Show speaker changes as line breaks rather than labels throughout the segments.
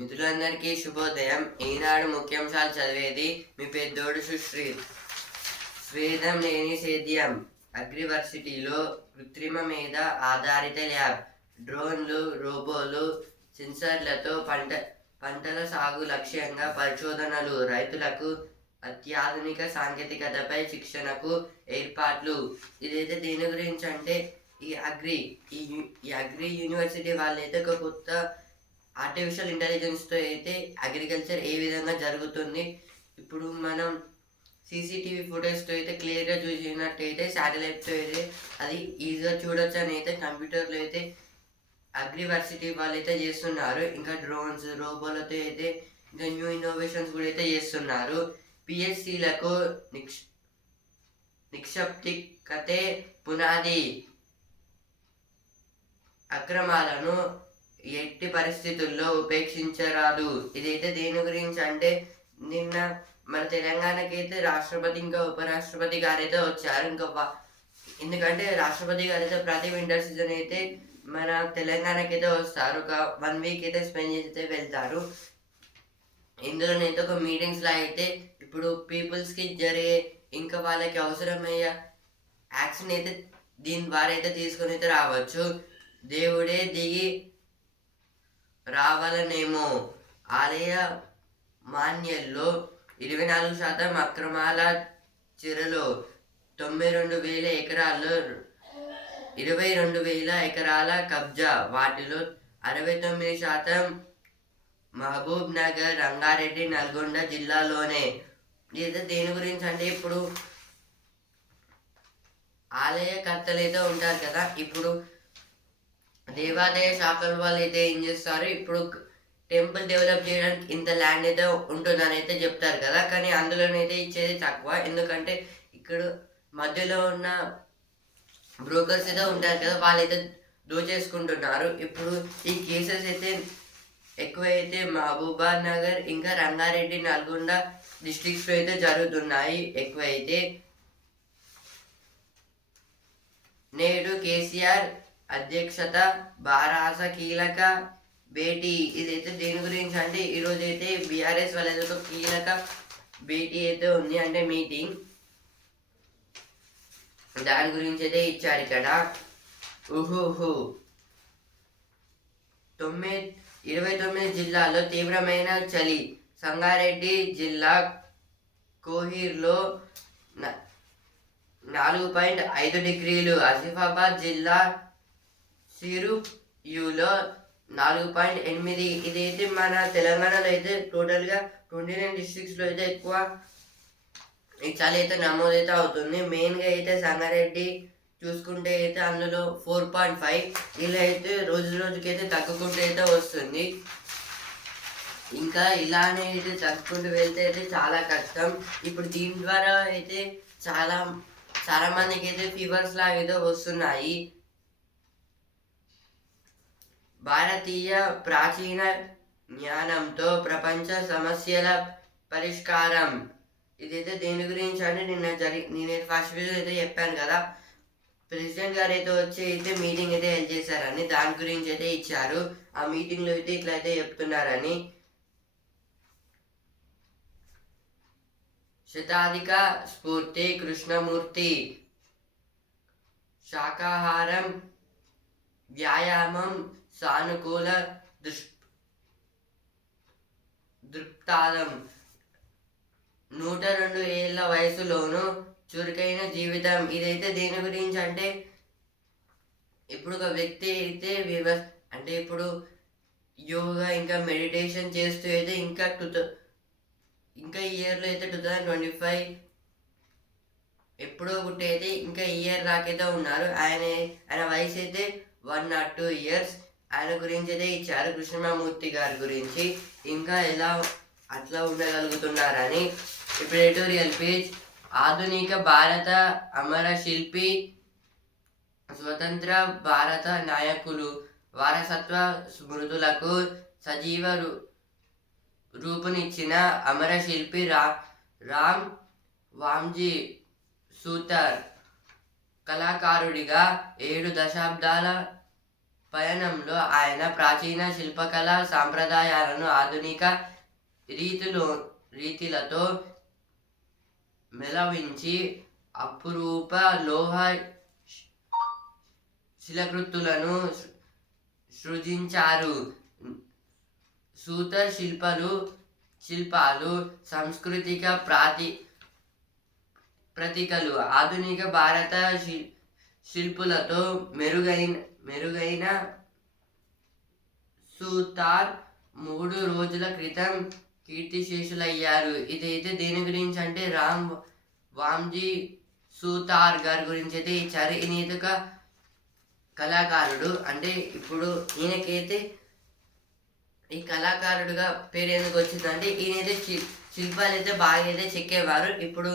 మిత్రులందరికీ శుభోదయం. ఈనాడు ముఖ్యాంశాలు చదివేది మీ పెద్దోడు సుశ్రీ స్వేదం లేని సేద్యం. అగ్రివర్సిటీలో కృత్రిమ మీద ఆధారిత ల్యాబ్. డ్రోన్లు రోబోలు సెన్సర్లతో పంట పంటల సాగు లక్ష్యంగా పరిశోధనలు. రైతులకు అత్యాధునిక సాంకేతికతపై శిక్షణకు ఏర్పాట్లు. ఇదైతే దేని గురించి అంటే ఈ అగ్రి ఈ ఈ అగ్రి యూనివర్సిటీ వాళ్ళైతే ఒక కొత్త ఆర్టిఫిషియల్ ఇంటెలిజెన్స్తో అయితే అగ్రికల్చర్ ఏ విధంగా జరుగుతుంది? ఇప్పుడు మనం సీసీటీవీ ఫుటేజ్తో అయితే క్లియర్గా చూసినట్టయితే శాటిలైట్తో అయితే అది ఈజీగా చూడొచ్చు అని అయితే కంప్యూటర్లో అయితే అగ్రివర్సిటీ వాళ్ళు అయితే చేస్తున్నారు. ఇంకా డ్రోన్స్ రోబోలతో అయితే ఇంకా న్యూ ఇన్నోవేషన్స్ కూడా అయితే చేస్తున్నారు. పిఎస్సీలకు నిక్ష నిక్షప్తికతే పునాది అక్రమాలను ఎట్టి పరిస్థితుల్లో ఉపేక్షించరాదు. ఇదైతే దేని గురించి అంటే నిన్న మన తెలంగాణకి అయితే రాష్ట్రపతి ఇంకా ఉపరాష్ట్రపతి గారైతే వచ్చారు. ఇంకా ఎందుకంటే రాష్ట్రపతి గారు అయితే ప్రతి వింటర్ సీజన్ అయితే మన తెలంగాణకి అయితే వస్తారు. ఒక వన్ వీక్ అయితే స్పెండ్ చేసి అయితే వెళ్తారు ఇందులోనైతే ఒక మీటింగ్స్లో అయితే ఇప్పుడు పీపుల్స్కి జరిగే ఇంకా వాళ్ళకి అవసరమయ్యే యాక్షన్ అయితే దీని ద్వారా అయితే తీసుకొని అయితే రావచ్చు. దేవుడే దిగి రావాలనేమో. ఆలయ మాన్యల్లో ఇరవై నాలుగు శాతం అక్రమాల చెరలో తొంభై రెండు వేల ఎకరాల్లో ఇరవై రెండు వేల ఎకరాల కబ్జా వాటిలో అరవై తొమ్మిది శాతం మహబూబ్ నగర్ రంగారెడ్డి నల్గొండ జిల్లాలోనే. లేదా దేని గురించి అంటే ఇప్పుడు? ఆలయకర్తలు అయితే ఉంటారు కదా ఇప్పుడు దేవాదాయ శాఖల వాళ్ళు అయితే ఏం చేస్తారు? ఇప్పుడు టెంపుల్ డెవలప్ చేయడానికి ఇంత ల్యాండ్ అయితే ఉంటుందని అయితే చెప్తారు కదా. కానీ అందులోనైతే ఇచ్చేది తక్కువ. ఎందుకంటే ఇక్కడ మధ్యలో ఉన్న బ్రోకర్స్ అయితే ఉంటారు కదా వాళ్ళైతే దోచేసుకుంటున్నారు. ఇప్పుడు ఈ కేసెస్ అయితే ఎక్కువైతే మహబూబాద్ నగర్ ఇంకా రంగారెడ్డి నల్గొండ డిస్ట్రిక్ట్స్లో అయితే జరుగుతున్నాయి ఎక్కువైతే. నేడు కేసీఆర్ అధ్యక్షత బారాస కీలక భేటీ. ఇదైతే దేని గురించి అంటే ఈరోజు అయితే బీఆర్ఎస్ వాళ్ళది ఒక కీలక భేటీ అయితే ఉంది అంటే మీటింగ్. దాని గురించి అయితే ఇచ్చారు ఇక్కడ. ఊహూహు తొమ్మిది ఇరవై తొమ్మిది జిల్లాల్లో తీవ్రమైన చలి. సంగారెడ్డి జిల్లా కోహీర్లో న- నాలుగు పాయింట్ ఐదు డిగ్రీలు. ఆసిఫాబాద్ జిల్లా సిరుయులో నాలుగు పాయింట్ ఎనిమిది. ఇదైతే మన తెలంగాణలో అయితే టోటల్గా ట్వంటీ నైన్ డిస్ట్రిక్ట్స్లో అయితే ఎక్కువ ఈ చలి అయితే నమోదైతే అవుతుంది. మెయిన్గా అయితే సంగారెడ్డి చూసుకుంటే అయితే అందులో ఫోర్ పాయింట్ ఫైవ్. ఇలా అయితే రోజు రోజుకైతే తగ్గుకుంటూ అయితే వస్తుంది. ఇంకా ఇలానే అయితే తగ్గుకుంటూ వెళ్తే అయితే చాలా కష్టం. ఇప్పుడు దీని ద్వారా అయితే చాలా చాలా మందికి అయితే ఫీవర్స్ లాగా అయితే వస్తున్నాయి. భారతీయ ప్రాచీన జ్ఞానంతో ప్రపంచ సమస్యల పరిష్కారం ఇదైతే దేని గురించి అంటే నిన్న జరి నేను ఫస్ట్ వీడియో అయితే చెప్పాను కదా ప్రెసిడెంట్ గారు అయితే వచ్చి అయితే మీటింగ్ అయితే హెల్ప్ చేశారని దాని గురించి అయితే ఇచ్చారు ఆ మీటింగ్లో అయితే ఇట్లా అయితే చెప్తున్నారని శతాధిక స్ఫూర్తి కృష్ణమూర్తి శాకాహారం వ్యాయామం సానుకూల దృష్ దృక్తాలం నూట రెండు ఏళ్ళ వయసులోనూ చురుకైన జీవితం ఇదైతే దేని గురించి అంటే ఇప్పుడు ఒక వ్యక్తి అయితే వివ అంటే ఇప్పుడు యోగా ఇంకా మెడిటేషన్ చేస్తూ అయితే ఇంకా టూ ఇంకా ఇయర్లో అయితే టూ థౌజండ్ ట్వంటీ ఫైవ్ ఎప్పుడో పుట్టి అయితే ఇంకా ఇయర్ రాకైతే ఉన్నారు ఆయన ఆయన వయసు అయితే వన్ నాట్ టూ ఇయర్స్ ఆయన గురించి అయితే ఇచ్చారు కృష్ణమూర్తి గారి గురించి. ఇంకా ఎలా అట్లా ఉండగలుగుతున్నారని ఇప్పుడు ఎడిటోరియల్ పేజ్ ఆధునిక భారత అమర శిల్పి స్వతంత్ర భారత నాయకులు వారసత్వ స్మృతులకు సజీవ రూ రూపునిచ్చిన అమర శిల్పి రా రామ్ వామ్జీ సూతర్ కళాకారుడిగా ఏడు దశాబ్దాల పయనంలో ఆయన ప్రాచీన శిల్పకళ సాంప్రదాయాలను ఆధునిక రీతిలో రీతిలతో మెలవించి అపురూప లోహ శిలకృతులను సృజించారు. సూత శిల్పాలు శిల్పాలు సాంస్కృతిక ప్రాతి ప్రతీకలు ఆధునిక భారత శి- శిల్పులతో మెరుగైన మెరుగైన సూతార్ మూడు రోజుల క్రితం కీర్తిశేషులయ్యారు. ఇదైతే దేని గురించి అంటే రామ్ వామ్జీ సూతార్ గారి గురించి అయితే ఇచ్చారు ఈయన అయితే ఒక కళాకారుడు. అంటే ఇప్పుడు ఈయనకైతే ఈ కళాకారుడుగా పేరు ఎందుకు వచ్చిందంటే ఈయనైతే శిల్పాలు అయితే బాగా అయితే చెక్కేవారు. ఇప్పుడు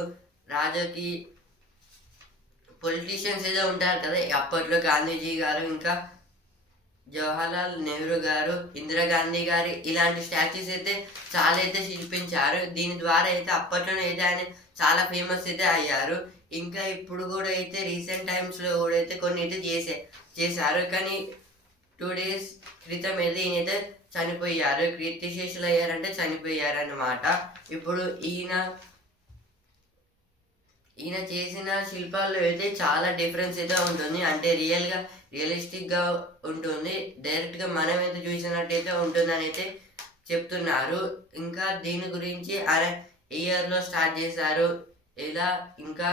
రాజకీయ పొలిటీషియన్స్ ఏదో ఉంటారు కదా అప్పట్లో గాంధీజీ గారు ఇంకా జవహర్లాల్ నెహ్రూ గారు ఇందిరాగాంధీ గారు ఇలాంటి స్టాచ్యూస్ అయితే చాలా అయితే శిల్పించారు. దీని ద్వారా అయితే అప్పట్లోనే అయితే ఆయన చాలా ఫేమస్ అయితే అయ్యారు. ఇంకా ఇప్పుడు కూడా అయితే రీసెంట్ టైమ్స్లో కూడా అయితే కొన్ని అయితే చేసే చేశారు. కానీ టూ డేస్ క్రితం అయితే ఈయనైతే చనిపోయారు. కీర్తిశేషులు అయ్యారంటే చనిపోయారు అన్నమాట ఇప్పుడు ఈయన ఈయన చేసిన శిల్పాల్లో అయితే చాలా డిఫరెన్స్ అయితే ఉంటుంది. అంటే రియల్గా రియలిస్టిక్గా ఉంటుంది. డైరెక్ట్గా మనం అయితే చూసినట్టయితే ఉంటుందని అయితే చెప్తున్నారు. ఇంకా దీని గురించి ఆయన ఇయర్లో స్టార్ట్ చేశారు. ఇలా ఇంకా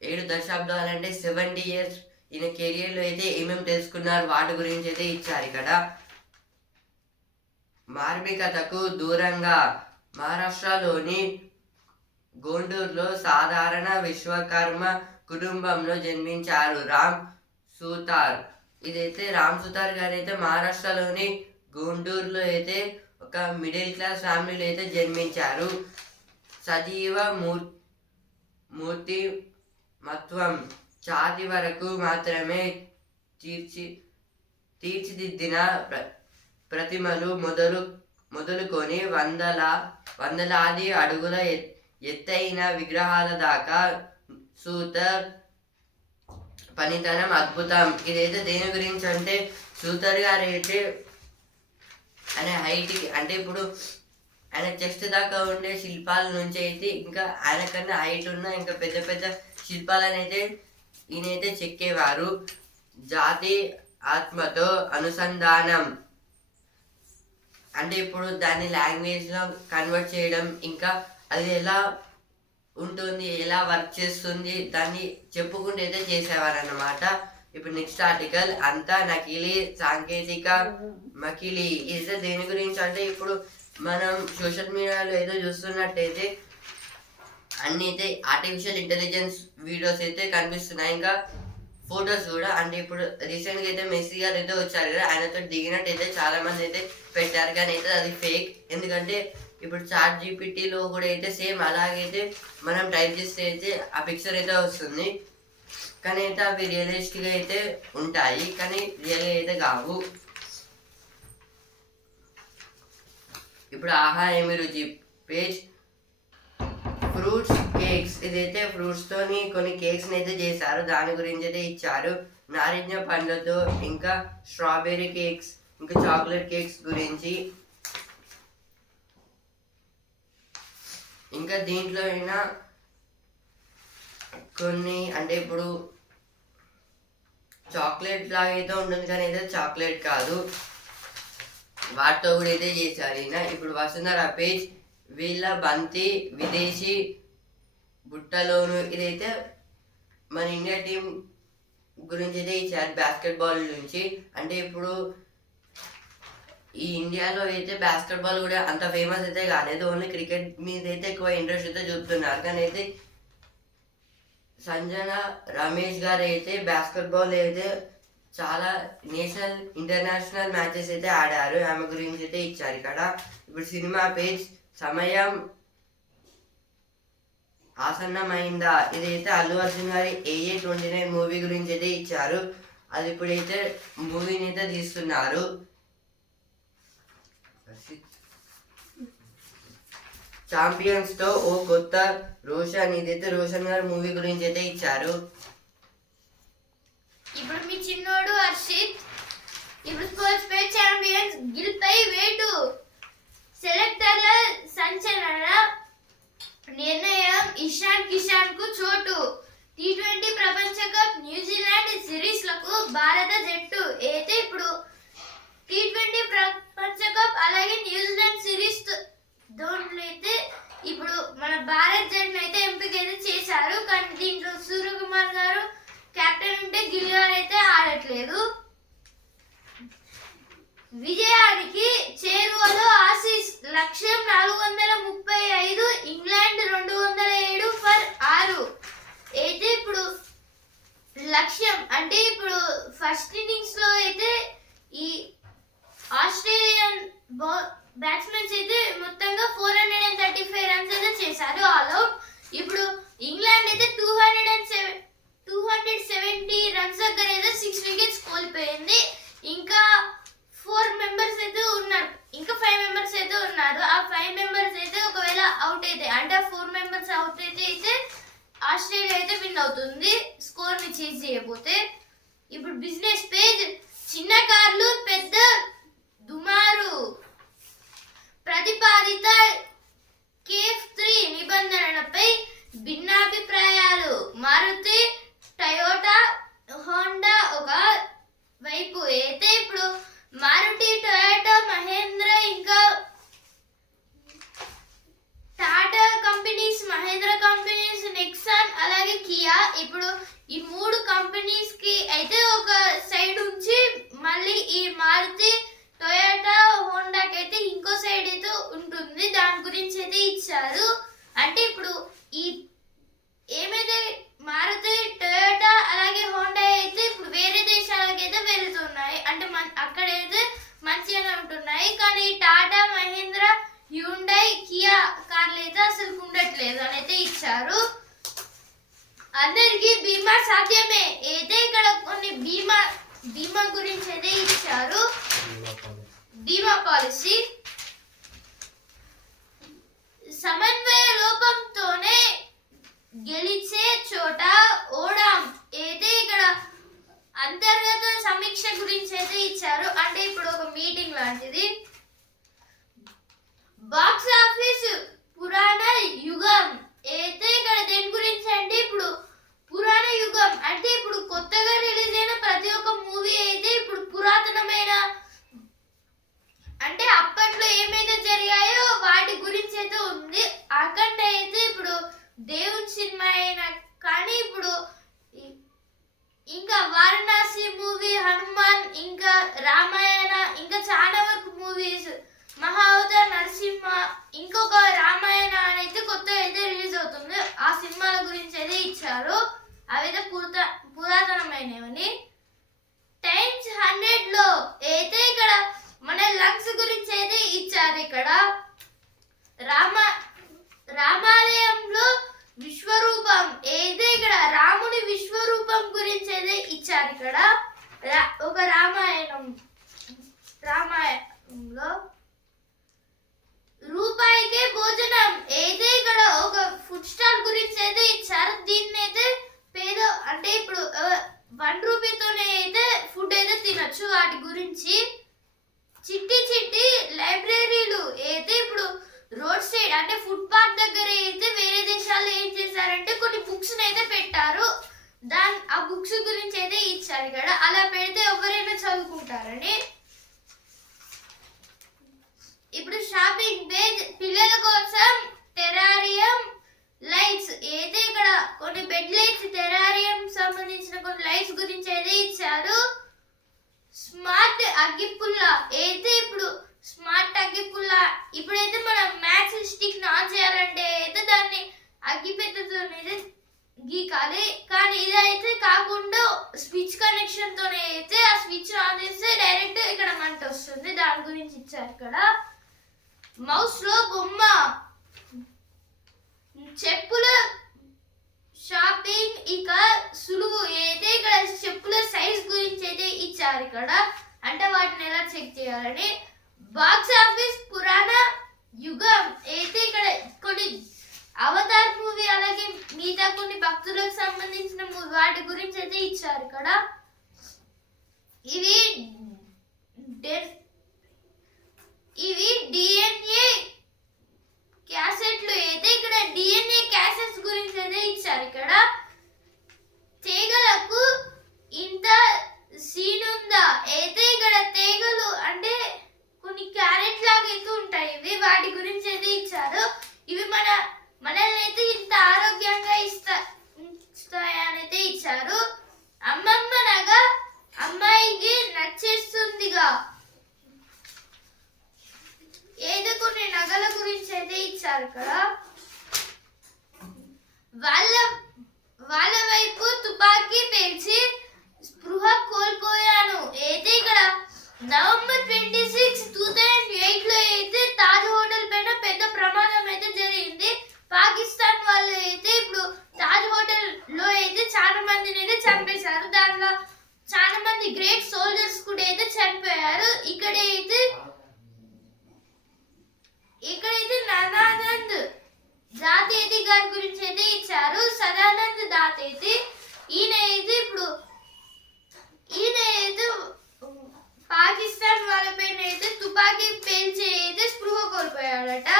ఏడు దశాబ్దాలు అంటే సెవెంటీ ఇయర్స్ ఈయన కెరియర్లో అయితే ఏమేమి తెలుసుకున్నారు? వాటి గురించి అయితే ఇచ్చారు ఇక్కడ. మార్మికతకు దూరంగా మహారాష్ట్రలోని గుంటూరులో సాధారణ విశ్వకర్మ కుటుంబంలో జన్మించారు. రామ్ సూతార్. ఇదైతే రామ్ సూతార్ గారు అయితే మహారాష్ట్రలోని గుంటూరులో అయితే ఒక మిడిల్ క్లాస్ ఫ్యామిలీలో అయితే జన్మించారు. సజీవ మూర్ మూర్తి మత్వం ఛాతి వరకు మాత్రమే తీర్చి తీర్చిదిద్దిన ప్ర ప్రతిమలు మొదలు మొదలుకొని వందల వందలాది అడుగుల ఎత్తు ఎత్తైన విగ్రహాల దాకా సూతర్ పనితనం అద్భుతం. ఇదైతే దేని గురించి అంటే సూతర్ గారు అయితే ఆయన హైట్కి అంటే ఇప్పుడు ఆయన చెస్ట్ దాకా ఉండే శిల్పాల నుంచి అయితే ఇంకా ఆయన కన్నా హైట్ ఉన్న ఇంకా పెద్ద పెద్ద శిల్పాలను అయితే ఈయనైతే చెక్కేవారు. జాతి ఆత్మతో అనుసంధానం. అంటే ఇప్పుడు దాన్ని లాంగ్వేజ్లో కన్వర్ట్ చేయడం ఇంకా అది ఎలా ఉంటుంది ఎలా వర్క్ చేస్తుంది దాన్ని చెప్పుకుంటే అయితే ఇప్పుడు నెక్స్ట్ ఆర్టికల్ అంతా నకిలీ సాంకేతిక మకిలీ ఇది దేని గురించి అంటే ఇప్పుడు మనం సోషల్ మీడియాలో ఏదో చూస్తున్నట్టయితే అన్ని అయితే ఆర్టిఫిషియల్ ఇంటెలిజెన్స్ వీడియోస్ అయితే కనిపిస్తున్నాయి. ఇంకా ఫొటోస్ కూడా అంటే ఇప్పుడు రీసెంట్గా అయితే మెస్సీ గారు అయితే వచ్చారు కదా ఆయనతో దిగినట్టు అయితే చాలామంది అయితే పెట్టారు. కానీ అయితే అది ఫేక్ ఎందుకంటే ఇప్పుడు చాట్ జీపీటీలో కూడా అయితే సేమ్ అలాగైతే మనం టైప్ చేస్తే అయితే ఆ పిక్చర్ అయితే వస్తుంది. కానీ అయితే అవి రియలిస్టిక్గా అయితే ఉంటాయి కానీ రియల్గా అయితే కావు. ఇప్పుడు ఆహా ఏమి రుచి? పేజ్. Fruits cakes. ఇదైతే ఫ్రూట్స్తోని కొన్ని కేక్స్ని అయితే చేశారు. దాని గురించి అయితే ఇచ్చారు. నారింజ పండ్లతో ఇంకా స్ట్రాబెర్రీ కేక్స్ ఇంకా చాక్లెట్ కేక్స్ గురించి. ఇంకా దీంట్లో అయినా కొన్ని అంటే ఇప్పుడు చాక్లెట్ లాగా అయితే ఉంటుంది కానీ అయితే చాక్లెట్ కాదు. వాటితో కూడా అయితే చేశారు ఈయన. ఇప్పుడు వసుంధర పేజ్ వీళ్ళ బంతి విదేశీ బుట్టలోను ఇదైతే మన ఇండియా టీం గురించి అయితే ఇచ్చారు బాస్కెట్బాల్ నుంచి. అంటే ఇప్పుడు ఈ ఇండియాలో అయితే బాస్కెట్బాల్ కూడా అంత ఫేమస్ అయితే కాలేదు. ఓన్లీ క్రికెట్ మీద అయితే ఎక్కువ ఇంట్రెస్ట్ అయితే చూపుతున్నారు. కానీ అయితే సంజన రమేష్ గారు అయితే బాస్కెట్బాల్ అయితే చాలా నేషనల్ ఇంటర్నేషనల్ మ్యాచెస్ అయితే ఆడారు. ఆమె గురించి అయితే ఇచ్చారు ఇక్కడ. ఇప్పుడు సినిమా పేజ్ సమయం ఆసన్నమైందా? ఇదైతే అల్లు అర్జున్ గారి ఏఏ ట్వంటీ నైన్ మూవీ గురించి అయితే ఇచ్చారు. అది ఇప్పుడైతే మూవీని అయితే తీస్తున్నారు. ఛాంపియన్స్తో ఓ కొత్త రోషన్ ఇదైతే రోషన్ గారి మూవీ గురించి అయితే ఇచ్చారు.
ఇప్పుడు మీ చిన్నోడు హర్షిత్ స్పోర్ట్స్ పే ఛాంపియన్స్ గిల్ పై వేటు. సెలెక్టర్ల సంచలన నిర్ణయం ఇషాన్ కిషాన్కు చోటు. టీ ట్వంటీ ప్రపంచ కప్ న్యూజిలాండ్ సిరీస్లకు భారత జట్టు. అయితే ఇప్పుడు టీ ట్వంటీ ప్రపంచ కప్ అలాగే న్యూజిలాండ్ సిరీస్ దాంట్లో అయితే ఇప్పుడు మన భారత్ జట్టును అయితే ఎంపిక అయితే చేశారు కానీ దీంట్లో సూర్యకుమార్ గారు కెప్టెన్ ఉంటే గిల్ గారు అయితే ఆడట్లేదు. విజయానికి చేరువలో ఆసీస్ లక్ష్యం నాలుగు వందల ముప్పై ఐదు ఇంగ్లాండ్ రెండు వందల ఏడు ఫర్ ఆరు. అయితే ఇప్పుడు లక్ష్యం అంటే ఇప్పుడు ఫస్ట్ ఇన్నింగ్స్లో అయితే ఈ ఆస్ట్రేలియన్ బ్యాట్స్మెన్స్ అయితే మొత్తంగా four hundred and thirty five runs అయితే చేశారు ఆల్ అవుట్ ఇప్పుడు ఇంగ్లాండ్ అయితే two hundred and seven two hundred seventy runs దగ్గర అయితే సిక్స్ వికెట్స్ కోల్పోయింది. ఇంకా ఫోర్ మెంబర్స్ అయితే ఉన్నారు. ఇంకా ఫైవ్ మెంబర్స్ అయితే ఉన్నారు. ఆ ఫైవ్ మెంబర్స్ అయితే ఒకవేళ అవుట్ అయితే అంటే ఫోర్ మెంబర్స్ అవుట్ అయితే అయితే ఆస్ట్రేలియా అయితే విన్ అవుతుంది. స్కోర్ని చేజ్ చేంజ్ చేయకపోతే ఇప్పుడు బిజినెస్ పేజ్ చిన్న కార్లు పెద్ద దుమారు. ప్రతిపాదిత కేఫ్ త్రీ నిబంధనలపై భిన్నాభిప్రాయాలు. మారుతి టయోటా హోండా ఒక వైపు. అయితే ఇప్పుడు మారుతి టొయోటా మహేంద్ర ఇంకా Tata companies Mahindra companies Nexon అలాగే కియా. ఇప్పుడు ఈ మూడు కంపెనీస్కి అయితే ఒక సైడ్ ఉంచి మళ్ళీ ఈ మారుతి టొయోటా హోండాకి అయితే ఇంకో సైడ్ అయితే ఉంటుంది. దాని గురించి అయితే ఇచ్చారు. అంటే ఇప్పుడు ఈ ఏమైతే మారుతి టొయోటా అలాగే హోండా అయితే ఇప్పుడు వేరే దేశాలకైతే వెళ్తున్నాయి. అంటే మన అక్కడైతే మంచిగానే ఉంటున్నాయి. కానీ టాటా మహీంద్రా హ్యూండై కియా కార్లు అయితే అసలు ఉండట్లేదు అని అయితే ఇచ్చారు. అందరికీ బీమా సాధ్యమే. అయితే ఇక్కడ కొన్ని బీమా బీమా గురించి అయితే ఇచ్చారు బీమా పాలసీ సమన్వయ లోపంతోనే గెలిచే చోట ఓడాం అయితే ఇక్కడ అంతర్గత సమీక్ష గురించి అయితే ఇచ్చారు అంటే ఇప్పుడు ఒక మీటింగ్ లాంటిది బాక్స్ ఆఫీస్ పురాణ యుగం అయితే ఇక్కడ దేని గురించి అంటే ఇప్పుడు పురాణ యుగం అంటే ఇప్పుడు కొత్తగా రిలీజ్ అయిన ప్రతి ఒక్క మూవీ అయితే ఇప్పుడు పురాతనమైన అంటే అప్పట్లో ఏమైతే జరిగాయో వాటి గురించి అయితే ఉంది అఖండ అయితే ఇప్పుడు దేవుని సినిమా అయినా కానీ ఇప్పుడు ఇంకా వారణాసి మూవీ హనుమాన్ ఇంకా రామాయణ ఇంకా చాలా వరకు మూవీస్ మహావతార్ నరసింహ ఇంకొక రామాయణ అని అయితే కొత్త అయితే రిలీజ్ అవుతుంది. ఆ సినిమాల గురించి అయితే ఇచ్చారు. అవైతే పురాత పురాతనమైనవని. టైమ్స్ హండ్రెడ్లో అయితే ఇక్కడ మన లంగ్స్ గురించి అయితే ఇచ్చారు ఇక్కడ. రామ రామాలయంలో విశ్వరూపం అయితే ఇక్కడ రాముని విశ్వరూపం గురించి అయితే ఇచ్చారు ఇక్కడ రా- ఒక రామాయణం రామాయణంలో రూపాయికే భోజనం అయితే ఇక్కడ ఒక ఫుడ్ స్టాల్ గురించి అయితే ఇచ్చారు దీన్ని అయితే పేద అంటే ఇప్పుడు వన్ రూపీతోనే అయితే ఫుడ్ అయితే తినొచ్చు వాటి గురించి చిట్టి చిట్టి లైబ్రరీలు అయితే ఇప్పుడు రోడ్ సైడ్ అంటే ఫుట్పాత్ దగ్గర అయితే వేరే దేశాల్లో ఏం చేశారంటే కొన్ని బుక్స్ అయితే పెట్టారు దాని ఆ బుక్స్ గురించి అయితే ఇచ్చారు ఇక్కడ అలా పెడితే ఎవరైనా చదువుకుంటారని ఇప్పుడు షాపింగ్ పేజ్ పిల్లల కోసం టెరారియం లైట్స్ అయితే ఇక్కడ కొన్ని బెడ్ లైట్స్ టెరారియం సంబంధించిన కొన్ని లైట్స్ గురించి అయితే ఇచ్చారు స్మార్ట్ అగ్గిపుల్ల అయితే ఇప్పుడు స్మార్ట్ అగ్గిపుల్ల ఇప్పుడైతే మనం మ్యాచ్ స్టిక్ ఆన్ చేయాలంటే అయితే దాన్ని అగ్గిపెట్టెతో అయితే గీకాలి కానీ ఇదైతే కాకుండా స్విచ్ కనెక్షన్ తోనే అయితే ఆ స్విచ్ ఆన్ చేస్తే డైరెక్ట్ ఇక్కడ మంట వస్తుంది దాని గురించి ఇచ్చారు ఇక్కడ మౌస్లో బొమ్మ. చెప్పుల షాపింగ్ ఇక సులువు. అయితే ఇక్కడ చెప్పుల సైజ్ గురించి అయితే ఇచ్చారు ఇక్కడ. అంటే వాటిని ఎలా చెక్ చేయాలని. బాక్స్ ఆఫీస్ పురాణ యుగం. అయితే ఇక్కడ కొన్ని అవతార్ మూవీ అలాగే మిగతా కొన్ని భక్తులకు సంబంధించిన మూవీ వాటి గురించి అయితే ఇచ్చారు ఇక్కడ. ఇవి ఇవి డిఎన్ఏ క్యాసెట్లు అయితే ఇక్కడ డిఎన్ఏ క్యాసెట్స్ గురించి అయితే ఇచ్చారు ఇక్కడ. తీగలకు ఇంత సీన్ ఉందా? అయితే ఇక్కడ తీగలు అంటే కొన్ని క్యారెట్ లాగా అయితే ఉంటాయి. ఇవి వాటి గురించి అయితే ఇచ్చారు. ఇవి మన మనల్ని అయితే ఇంత ఆరోగ్యంగా ఇస్తా ఇస్తాయనైతే ఇచ్చారు. అమ్మమ్మ నగ అమ్మాయికి నచ్చేస్తుందిగా. ఏదో కొన్ని నగల గురించి అయితే ఇచ్చారు కదా. వాళ్ళ వాళ్ళ వైపు తుపాకీ పేల్చి స్పృహ కోల్పోయాను. అయితే ఇక్కడ November twenty six two thousand ఎయిట్లో అయితే తాజ్ హోటల్ పైన పెద్ద ప్రమాదం అయితే జరిగింది. పాకిస్తాన్ వాళ్ళు అయితే ఇప్పుడు తాజ్ హోటల్లో అయితే చాలా మందిని అయితే చంపేశారు. దాంట్లో చాలా మంది గ్రేట్ సోల్జర్స్ కూడా అయితే చనిపోయారు. ఇక్కడ అయితే ఇక్కడైతే ననానంద్ దాతేతి గారి గురించి అయితే ఇచ్చారు సదానంద్ దాతేతి ఈయన అయితే ఇప్పుడు ఈయన అయితే పాకిస్తాన్ వాళ్ళపైన అయితే తుపాకీ పేల్చి అయితే స్పృహ కోల్పోయాడట.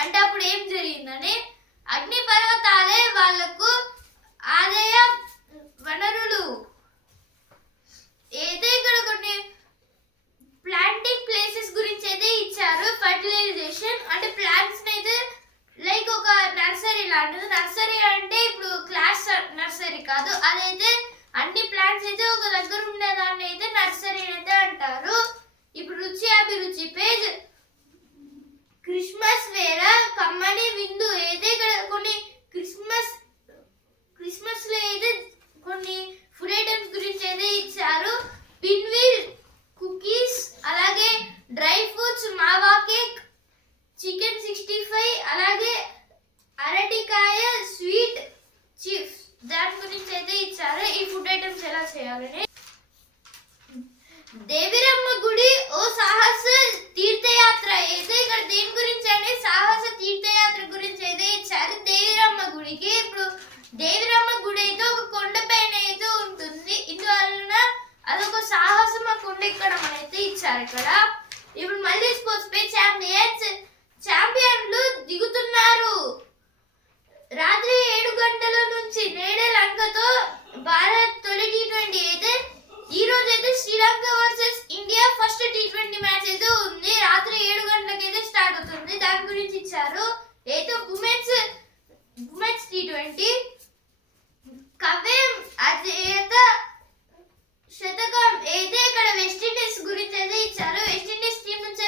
అంటే అప్పుడు ఏం జరిగిందని అగ్ని పర్వతాలే వాళ్ళకు ఆదాయ వనరులు. అయితే ఇక్కడ కొన్ని ప్లాంటింగ్ ప్లేసెస్ గురించి అయితే ఇచ్చారు ఫర్టిలైజేషన్ అంటే ప్లాంట్స్ అయితే లైక్ ఒక నర్సరీ లాంటిది. నర్సరీ అంటే ఇప్పుడు క్లాస్ నర్సరీ కాదు. అదైతే అన్ని ప్లాంట్స్ అయితే ఒక దగ్గర ఉండేదాన్ని అయితే నర్సరీ అయితే అంటారు. ఇప్పుడు రుచి అభిరుచి పేజ్. క్రిస్మస్ వేర కమ్మని విందు. అయితే ఇక్కడ కొన్ని క్రిస్మస్ క్రిస్మస్లో అయితే కొన్ని ఫుడ్ ఐటమ్స్ గురించి అయితే ఇచ్చారు పిన్వీల్ కుకీస్ అలాగే dry fruits mawa cake chicken sixty five అలాగే అరటికాయ స్వీట్ చిప్స్ దాని గురించి అయితే ఇచ్చారు ఈ ఫుడ్ ఐటమ్స్ ఎలా చేయాలని దేవిరమ్మ గుడి ఓ సాహస తీర్థయాత్ర అయితే ఇక్కడ దేని గురించి అంటే సాహస తీర్థయాత్ర గురించి అయితే ఇచ్చారు దేవిరమ్మ గుడికి ఇప్పుడు దేవిరమ్మ గుడి అయితే ఒక కొండ పైన అయితే ఉంటుంది ఇందువలన అదొక ఇక్కడ అయితే ఇచ్చారు ఇక్కడ. ఇప్పుడు మళ్ళీ స్పోర్ట్స్ పై ఛాంపియన్స్ ఛాంపియన్లు దిగుతున్నారు. రాత్రి ఏడు గంటల నుంచి నేడే లంకతో భారత్ తొలి టీ ట్వంటీ అయితే ఈ రోజు అయితే Sri Lanka versus India first T twenty match అయితే ఉంది. రాత్రి ఏడు గంటలకు అయితే స్టార్ట్ అవుతుంది. దాని గురించి ఇచ్చారు. అయితే ఉమెన్స్ ఉమెన్స్ టీ ట్వంటీ కవేం అజేత శతకం అయితే ఇక్కడ వెస్టిండీస్ గురించి అయితే ఇచ్చారు? వెస్ట్ టీం నుంచి